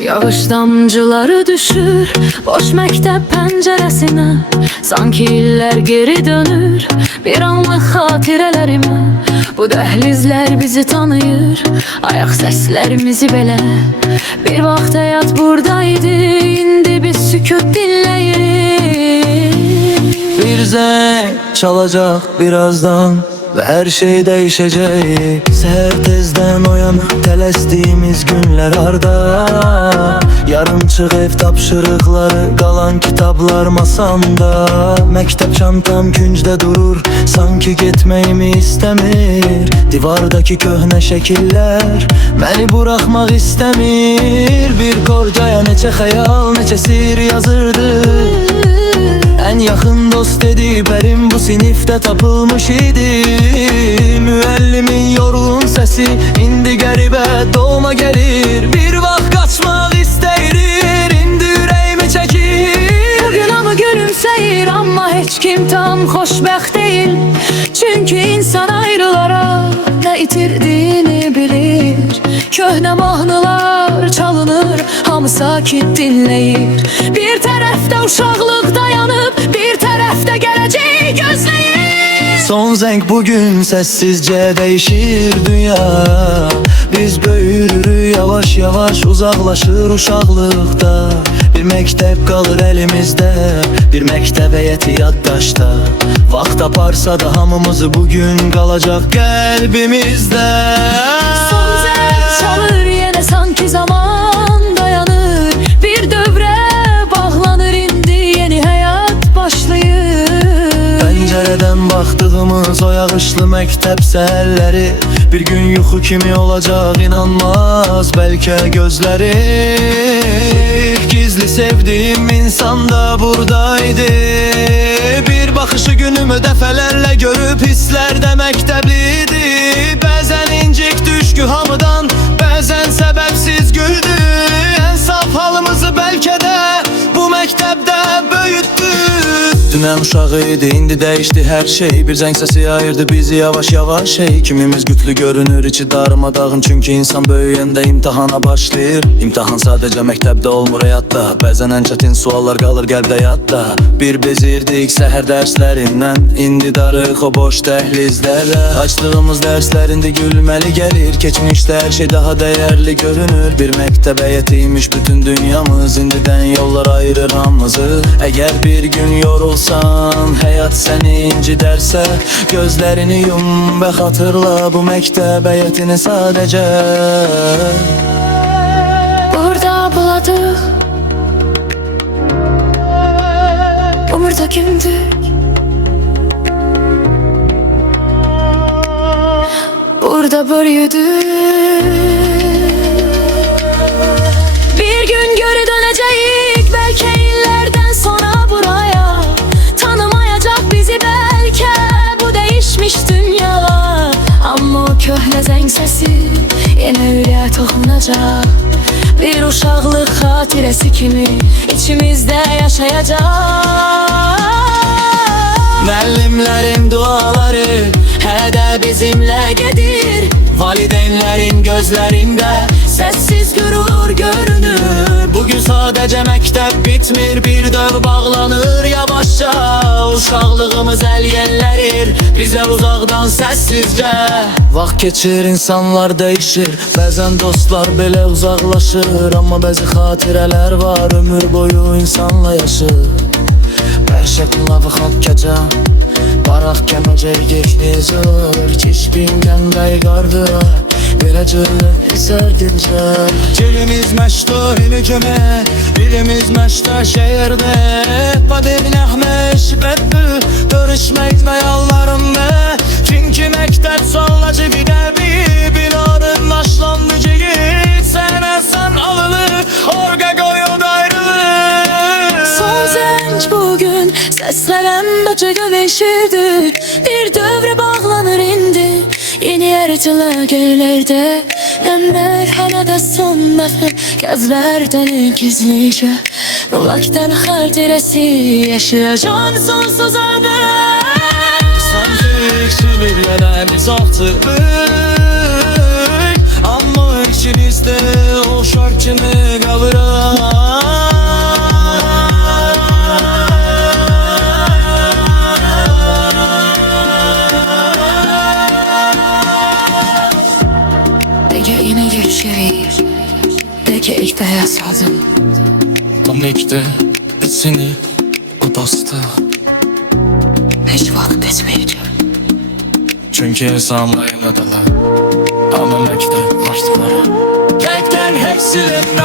Yağış damcıları düşür boş mektep penceresine. Sanki iller geri dönür bir anlık hatirelerime. Bu dehlizler bizi tanıyır, ayak seslerimizi belə. Bir vaxt hayat buradaydı, indi biz sükut dinleyirik. Bir zeng çalacak birazdan ve her şey değişecek. Seher tezden uyanıp tələsdiğimiz günler arda. Yarımçıq ev tapşırıqları, qalan kitablar masamda. Məktəb çantam küncdə durur, sanki getməyimi istəmir. Divardaki köhnə şəkillər məni buraxmaq istəmir. Bir qorcaya neçə xəyal, neçə sir yazırdı. En yakın dost ediblərim bu sinifte tapılmış idi. Müəllimin yorğun sesi indi qəribə doğma gelir. Bir vaxt qaçmaq istəyir, indi ürəyimi çəkir. Bugün ama gülümseyir ama heç kim tam xoşbəxt değil. Çünkü insan ayrılara ne itirdiğini bilir. Köhnə mahnılar çalınır, hamı sakit dinleyir. Bir tərəfdə uşaqlıq dayanıb, bir tərəfdə gələcək gözləyir. Son zeng bugün sessizce değişir dünya. Biz böyürürük yavaş yavaş, uzaklaşır uşaqlıqda. Bir mektep kalır elimizde, bir mektep heyeti yaddaşda. Vaxt taparsa da hamımızı bugün kalacak kalbimizde. Son zeng çalır yine sanki zaman dayanır. Bir dövrə bağlanır indi yeni hayat başlayır. Pencereden baktığımız o yağışlı mektep seherleri bir gün yuxu kimi olacak, inanmaz belki gözleri. Gizli sevdiğim insan da buradaydı. Bir bakışı günümü dəfələrlə görüp hisler mektepliydi. Bəzən incik düşkü hamıdan, bəzən sebepsiz güldü. En saf halımızı belki de bu mektepte büyüttü. Dünən uşağıydı, indi değişti her şey. Bir zəng səsi ayırdı bizi yavaş yavaş. Kimimiz gütlü görünür, içi darmadağın. Çünkü insan böyüyəndə imtihana başlayır. İmtihan sadece mektepte olmur həyatda. Bəzən ən çətin suallar qalır qəlbdə yadda. Bir bezirdik səhər dərslərindən, indi darıq o boş dəhlizlərə. Açdığımız dərslərində gülməli gəlir. Keçmişdə hər şey daha dəyərli görünür. Bir məktəb həyətiymiş bütün dünyamız, indidən yollar ayırır hamımızı. Əgər bir gün yorulsan, hayat seni inciderse, gözlerini yum ve hatırla bu mektep həyətini sadece. Burada buladık, umurda kimdik? Burada büyüdük. Bir gün geri döneceğiz belki illerden sonra buraya. Tanımayacak bizi belki bu değişmiş dünya. Ama o köhnə zəng səsi yenə ürəyə toxunacaq. Bir uşaqlıq xatirəsi kimi içimizdə yaşayacaq. Müəllimlərin duaları hələ də bizimlə gedir. Valideynlərin gözlərində sessiz gurur görünür. Bugün sadece mektep bitmir, bir döv bağlanır yavaşça. Uşaqlığımız əl yellərir bizə uzaqdan səssizcə. Vaxt keçir, insanlar değişir, bəzən dostlar belə uzaqlaşır. Amma bəzi xatirələr var, ömür boyu insanla yaşır. Bərşəklavı xalq kəcəm, baraq kəməcəyik nizor. Keçbingən qayqardı, verəcəklə isərdince. Dilimiz məşdur ilikimi, dilimiz məşdur şehirde. Badir nəhməş bəddü, görüşməkdə yallarımda. Çünkü məktəb sonlacı bir dəbi, bir adın başlandıcı git. Sənəsən alınır, orqa qoyud ayrılır. Son zəng bugün səslənən bacı dövəşirdi. Bir dövrə bağlanır indi yeni yaratılar gerilerde. Dönler hələ də son dəfə gözlərdən gizlicə Rolakdən xatirəsi yaşayacaq sonsuza dək Sanki bir yerimiz artık büyük Ama içinizde o şark kimi kalıram Dəgə yine geçerir Dəgə ilk də yasadım Tam ekti içini bu bastı Heç vaxt etməyəcəm Çünkü hesabla yine dalar Ama mekte baştılar Tekten hepsinin